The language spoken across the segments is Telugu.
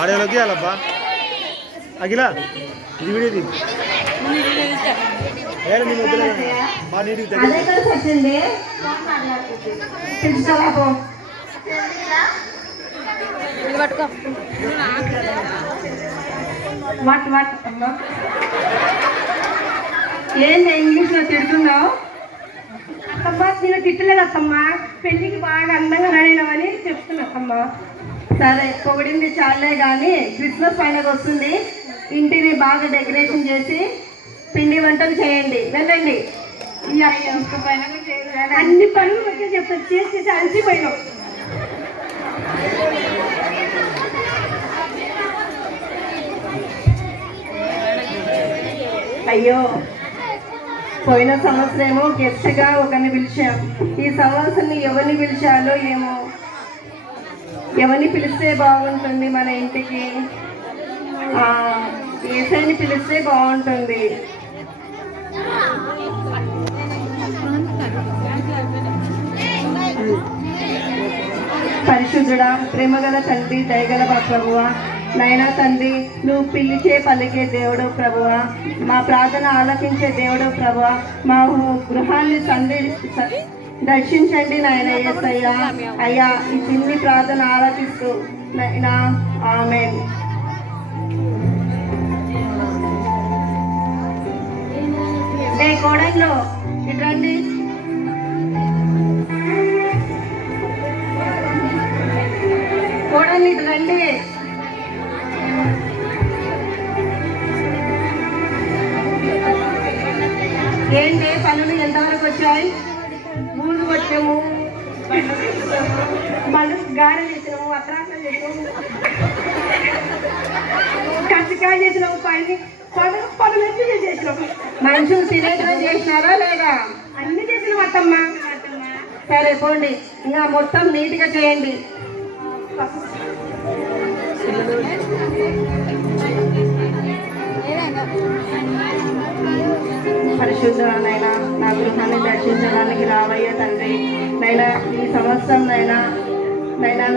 ఆడేలోకి అలబ్బా అఖిల ఇది వీడియోది మా నీటికి పట్టుకో ఏంటి ఇంగ్లీష్ లో తిడుతున్నావు? అత్తమ్మా నేను తిట్టలేదు అత్తమ్మా, పెళ్ళికి బాగా అందంగా రెడీనవని చెప్తున్నా అత్తమ్మా. సరే పొగిడింది చాలే కానీ క్రిస్మస్ పండుగ వస్తుంది, ఇంటిని బాగా డెకరేషన్ చేసి పిండి వంటలు చేయండి. వెళ్ళండి. అన్ని పనులు వచ్చే చెప్తాను, చేసి అలసిపోయినాం. అయ్యో, పోయిన సంవత్సరమేమో గెస్ట్గా ఒకరిని పిలిచాం, ఈ సంవత్సరం ఎవరిని పిలిచాలో ఏమో. ఎవరిని పిలిస్తే బాగుంటుంది మన ఇంటికి? ఏసైని పిలిస్తే బాగుంటుంది. పరిశుద్ధుడా, ప్రేమగల తండ్రి, దయగల ప్రభువా, నైనా తండ్రి, నువ్వు పిలిచే పలికే దేవుడు ప్రభువా, మా ప్రార్థన ఆలకించే దేవుడు ప్రభువా, మా గృహాన్ని దర్శించండి నాయన యేసయ్యా. అయ్యా, ఈ చిన్ని ప్రార్థన ఆలకిస్తూ నైనా ఆమేన్. కోడల్లో ఇట్రండి. కోడల్ని ఇటు రండి. ఏంటి పనులు ఎంతవరకు వచ్చాయి? బూజు కొట్టాము, మళ్ళీ గారెలు చేసినాము, అత్రాసలు చేసినాము, కచ్చికాయ చేసినాము, పనులు చేసినాము. మనుషులు తినేటం చేసినారా లేదా? అన్ని చేసినాం అత్తమ్మ. సరే పోండి, ఇంకా మొత్తం నీట్గా చేయండి. పరిశుద్ధులనైనా నా గృహాన్ని దర్శించడానికి రావయ్యా తండ్రి. నైనా ఈ సంవత్సరం నైనా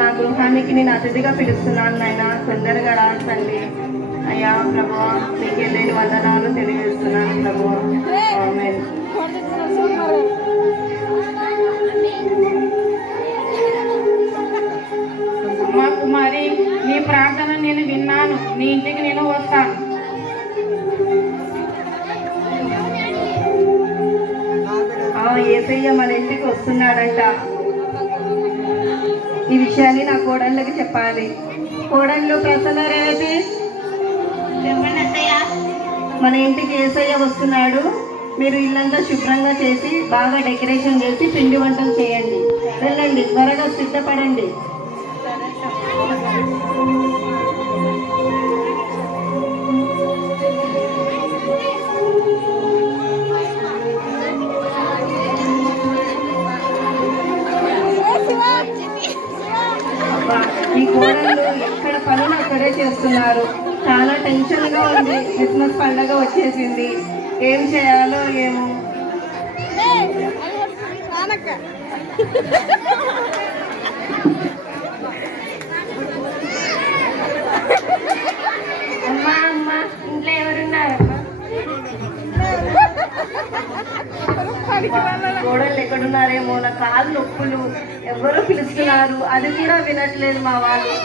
నా గృహానికి నేను అతిథిగా పిలుస్తున్నాను నైనా, తొందరగా రాకండి అయ్యా. ప్రభువా, నీకే లేని వందనాలు తెలియజేస్తున్నాను ప్రభువా. ఆమేన్. అమ్మా కుమారి, నీ ప్రార్థన నేను విన్నాను, నీ ఇంటికి నేను వస్తాను. యేసయ్య మన ఇంటికి వస్తున్నాడంట. ఈ విషయాన్ని నా కోడళ్ళకి చెప్పాలి. కోడళ్ళు ప్రసన్న రేవతి, మన ఇంటికి యేసయ్య వస్తున్నాడు. మీరు ఇల్లంతా శుభ్రంగా చేసి బాగా డెకరేషన్ చేసి పిండి వంటలు చేయండి. వెళ్ళండి, త్వరగా సిద్ధపడండి. ఈ కోడళ్ళు ఎక్కడ పనులు అక్కడే చేస్తున్నారు. చాలా టెన్షన్గా ఉంది. క్రిస్మస్ పండుగ వచ్చేసింది, ఏం చేయాలో ఏమో. అమ్మా అమ్మా, ఇంట్లో ఎవరున్నారమ్మా? కోడళ్ళు ఎక్కడున్నారేమో, నా కాళ్ళు నొప్పులు, ఎవరో పిలుస్తున్నారు, అది కూడా వినట్లేదు మా వాళ్ళు.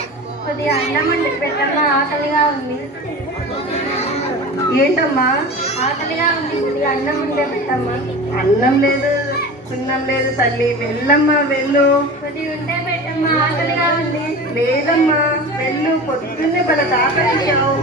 కొద్దిగా అన్నం అండి పెట్టమ్మా, ఆకలిగా ఉంది. ఏంటమ్మా? ఆకలిగా ఉంది, కొద్దిగా అన్నం ఉంటే పెట్టమ్మా. అన్నం లేదు, సున్నం లేదు తల్లి, వెళ్ళమ్మా వెళ్ళు. కొద్దిగా ఉంటే పెట్టమ్మా, ఆకలిగా ఉంది. లేదమ్మా వెళ్ళు, పొద్దున్నే పద ఆకలించావు.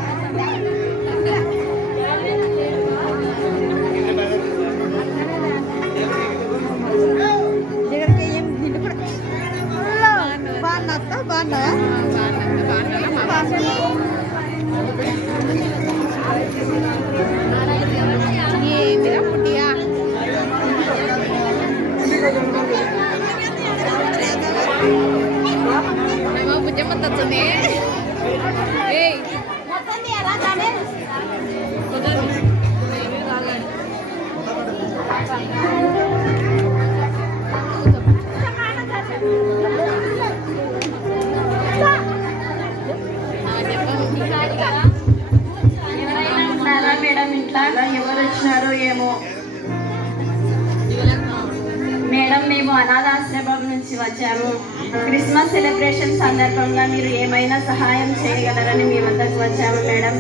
నుంచి వచ్చాము. క్రిస్మస్ సెలబ్రేషన్ సందర్భంగా మీరు ఏమైనా సహాయం చేయగలరని మీ వద్దకు వచ్చాము మేడం.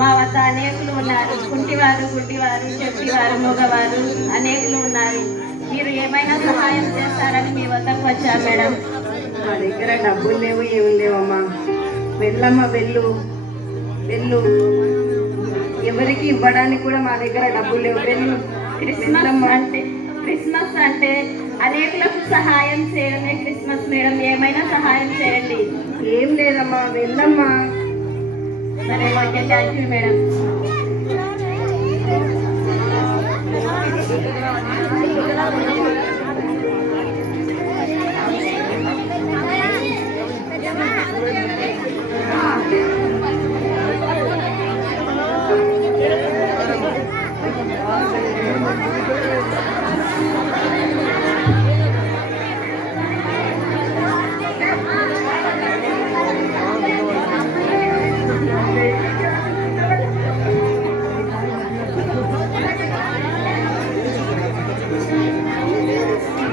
మా వద్ద అనేకులు ఉన్నారు, కుంటివారు, గుడ్డివారు, చెవిటివారు, మగవారు అనేకులు ఉన్నారు. మీరు ఏమైనా సహాయం చేస్తారని మీ వద్దకు వచ్చాము మేడం. మా దగ్గర డబ్బులు లేవు, ఏమి లేవమ్మా. వెళ్ళమ్మా, వెళ్ళు వెళ్ళు. ఎవరికి ఇవ్వడానికి కూడా మా దగ్గర డబ్బులు లేవు. వెళ్ళు. క్రిస్మస్ అంటే అనేకులకు సహాయం చేయడమే క్రిస్మస్ మేడం. ఏమైనా సహాయం చేయండి. ఏం లేదమ్మా, వెళ్ళమ్మా. సరే, ఓకే, థ్యాంక్ యూ మేడం.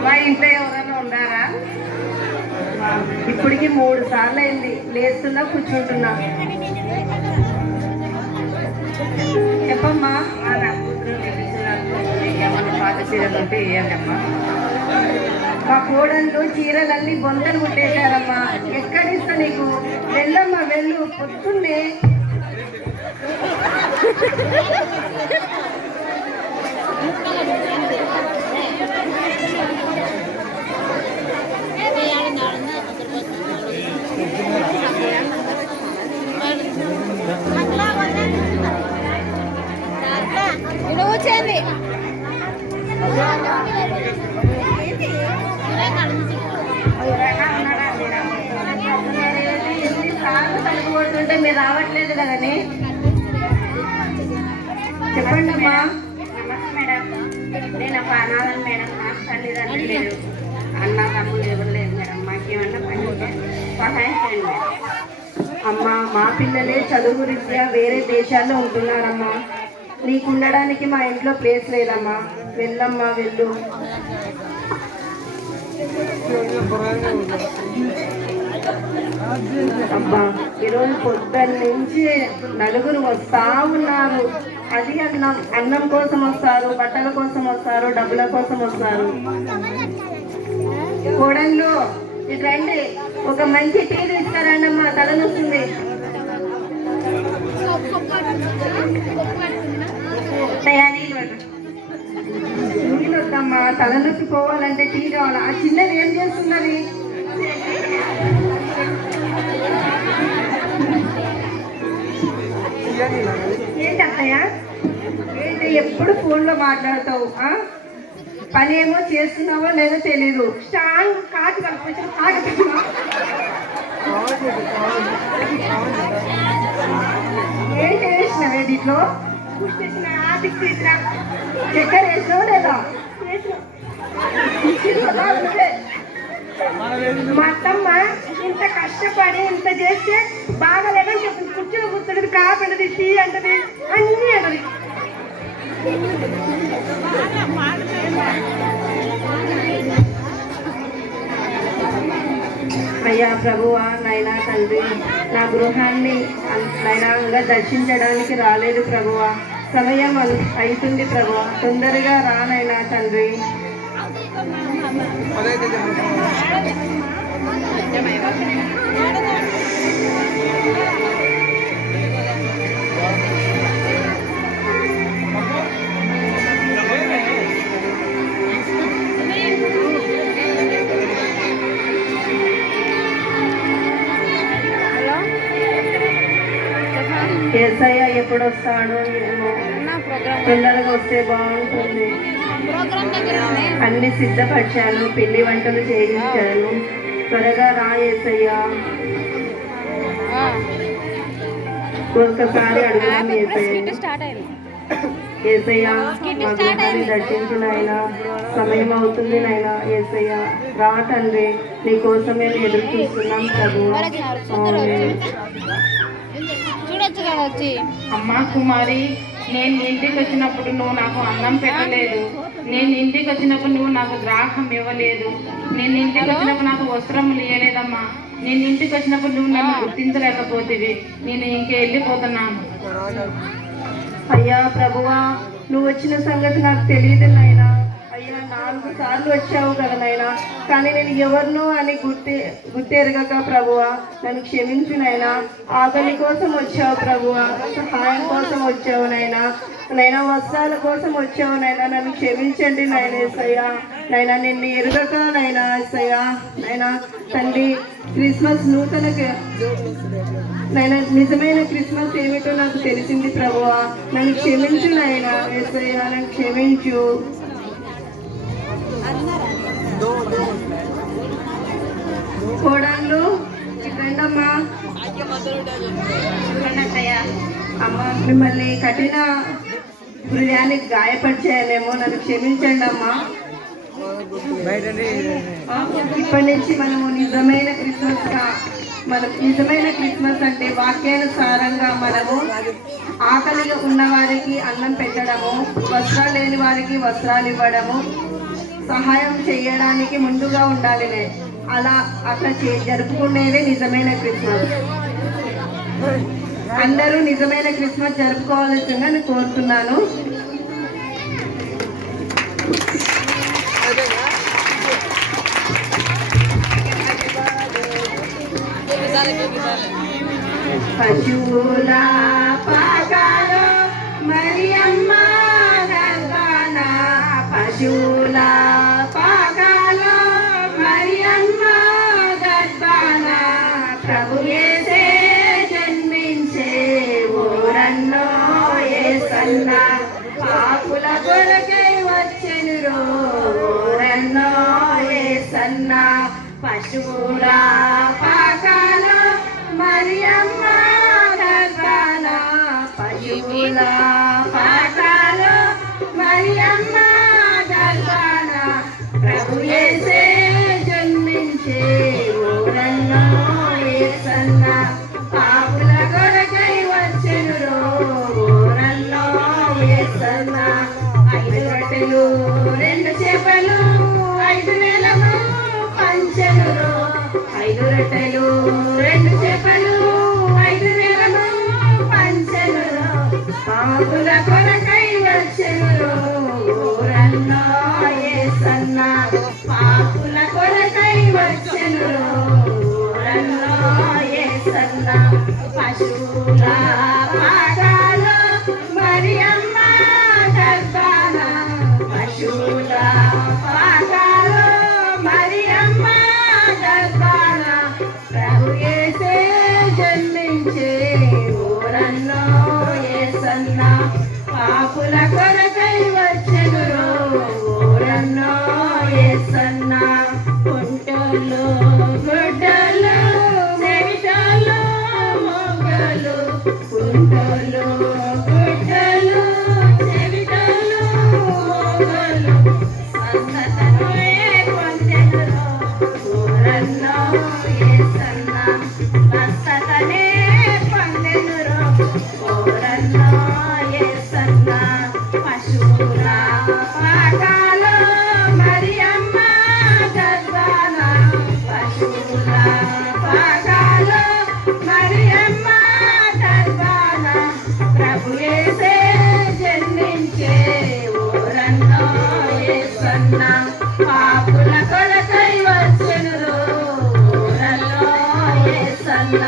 మా ఇంట్లో ఎవరైనా ఉన్నారా? ఇప్పటికి 3 సార్లు అయింది. లేస్తున్నా, కూర్చుంటున్నా. చెప్పమ్మా. పాత చీరలు ఉంటే ఇవ్వండమ్మా. మా కోడళ్ళు చీరలన్నీ బొంతలు కుట్టేశారమ్మా. ఎక్కడిస్తా నీకు? వెళ్ళమ్మా, వెళ్ళు. పొద్దున్నే వచ్చేయండి. ఎన్నిసార్లు తలుపుకుంటుంటే మీరు రావట్లేదు కదండి. చెప్పండి అమ్మా. నమస్తే మేడం. నేను ఒక అనాథను మేడం. నాకు తల్లిదండ్రులు లేరు, అన్న తమ్ముడు ఎవరు లేరు మేడం. మాకేమన్నా పని ఉంటే సహాయం చేయండి మేడం. అమ్మా, మా పిల్లలే చదువు రీత్యా వేరే దేశాల్లో ఉంటున్నారమ్మా. నీకు ఉండడానికి మా ఇంట్లో ప్లేస్ లేదమ్మా. వెళ్ళమ్మా, వెళ్ళు. అబ్బా, ఈరోజు పొద్దున్న నుంచి నలుగురు వస్తా ఉన్నారు. అది అన్నం కోసం వస్తారు, బట్టల కోసం వస్తారు, డబ్బుల కోసం వస్తారు. కోడళ్ళు ఇటు రండి. ఒక మంచి టీ తీసుకురండి అమ్మా, తలనొస్తుంది. నీళ్ళు వద్దమ్మా, తలనొప్పి పోవాలంటే టీ కావాలి. ఆ చిన్నది ఏం చేస్తున్నది? ఏంటి అత్తయ్య? ఏంటి ఎప్పుడు ఫోన్లో మాట్లాడతావు? పని ఏమో చేస్తున్నావో లేదో తెలీదు. స్ట్రాంగ్ కాటు కలుపుకొచ్చిన కాటుమా. ఏంటి వేసినవే దీంట్లో? చక్కెర వేసినావు లేదా? మా అత్తమ్మ ఇంత కష్టపడి ఇంత చేస్తే బాగాలేదని చెప్పింది. కూర్చొని కూర్చుంటది, కాపంటది, టీ అంటది, అన్నీ అంటది. అయ్యా ప్రభువా, నైనా తండ్రి, నా గృహాన్ని నైనా దర్శించడానికి రాలేదు ప్రభువా. సమయం అవుతుంది ప్రభువా, తొందరగా రానైనా తండ్రి. ఏసయ్య ఎప్పుడు వస్తాడో ఏమో, తొందరగా వస్తే బాగుంటుంది. అన్ని సిద్ధపరిచాను, పిండి వంటలు చేయించాను. త్వరగా రా ఏసయ్య. ఒక్కసారి అడుగుదాం ఏసయ్య. ఏసయ్య, మా గృహాన్ని దర్శించు నాయనా. సమయం అవుతుంది నాయనా. ఏసయ్య రా తండ్రి, నీ కోసం మేము ఎదురు చూస్తున్నాం ప్రభు. చూడొచ్చు కదా వచ్చి. అమ్మా కుమారి, నేను ఇంటికి వచ్చినప్పుడు నువ్వు నాకు అన్నం పెట్టలేదు. నేను ఇంటికి వచ్చినప్పుడు నువ్వు నాకు ద్రాక్షం ఇవ్వలేదు. నేను ఇంటికి వచ్చినప్పుడు నాకు వస్త్రం ఇవ్వలేదమ్మా. నేను ఇంటికి వచ్చినప్పుడు నువ్వు నన్ను గుర్తించలేకపోతేవి. నేను ఇంక వెళ్ళిపోతున్నాను. అయ్యా ప్రభువా, నువ్వు వచ్చిన సంగతి నాకు తెలియదు నాయనా. అయ్యా 4 సార్లు వచ్చావు కదా నాయనా, కానీ నేను ఎవరినో అని గుర్తెరగక ప్రభువా నన్ను క్షమించు నాయనా. ఆకలి కోసం వచ్చావు ప్రభువా, సహాయం కోసం వచ్చావు నాయనా. నైనా వస్త్రాల కోసం వచ్చావు నైనా, నన్ను క్షమించండి నాయన యేసయ్యా. నైనా నిన్ను ఎరుగక నైనా యేసయ్యా. నైనా తండ్రి, క్రిస్మస్ నైనా నిజమైన క్రిస్మస్ ఏమిటో నాకు తెలిసింది ప్రభువా. నన్ను క్షమించు నాయనా యేసయ్యా, నన్ను క్షమించు. కోడళ్ళు రండమ్మా. అమ్మ, మిమ్మల్ని కఠిన హృదయానికి గాయపరిచానేమో, నన్ను క్షమించండి అమ్మా. ఇప్పటి నుంచి మనము నిజమైన క్రిస్మస్ అంటే వాక్యానుసారంగా మనము ఆకలిగా ఉన్న వారికి అన్నం పెట్టడము, వస్త్రాలు లేని వారికి వస్త్రాలు ఇవ్వడము, సహాయం చేయడానికి ముందుగా ఉండాలిలే. అట్లా జరుపుకునేదే నిజమైన క్రిస్మస్. అందరూ నిజమైన క్రిస్మస్ జరుపుకోవాల్సిందిగా నేను కోరుతున్నాను. పశువుల పాకాలో మరియమ్మ గర్భాన, పశువుల పాకాలో మరియమ్మ గర్భాన, ప్రభు యేసే జన్మించే ఊరన్నో యేసన్న, పాపుల కొరకై వచ్చెనురో ఊరన్నో యేసన్న. పశువుల పాకాలో మరియమ్మ గర్భాన, పశువుల పాకాలో మరియమ్మ గర్భాన, ప్రభు యేసే జన్మించే ఊరన్నో యేసన్న, పాపుల కొరకై వచ్చెనురో ఊరన్నో యేసన్న. 5 రొట్టెలు 2 చేపలు 5 వేలను పంచెనురో, 5 రొట్టెలు 2 చేపలు 5 వేలను పంచెనురో, పాపుల కొరకై వచ్చెనురో ఊరన్నో యేసన్న, పాపుల కొరకై వచ్చెనురో ఊరన్నో యేసన్న. పశువుల పాకాలో మరియమ్మ గర్భాన, పశువుల పాకాలో మరియమ్మ గర్భాన, ప్రభు యేసే జన్మించే ఊరన్నో యేసన్న, పాపుల కొరకై వచ్చెనురో ఊరన్నో యేసన్న. కుంటోళ్ళు గుడ్డలు చెవిటోళ్ళు మొగ్గలు, కుంటోళ్ళు గుడ్డలు చెవిటోళ్ళు మొగ్గలు, స్వస్థతనే పొందెనురో ఊరన్నో యేసన్న, స్వస్థతనే పొందెనురో ఊరన్నో యేసన్న. పశువుల పాకాలో మరియమ్మ గర్భాన, పశువుల పాకాలో మరియమ్మ గర్భాన, ప్రభు యేసే జన్మించే ఊరన్నో యేసన్న, పాపుల కొరకై వచ్చెనురో ఊరన్నో యేసన్న.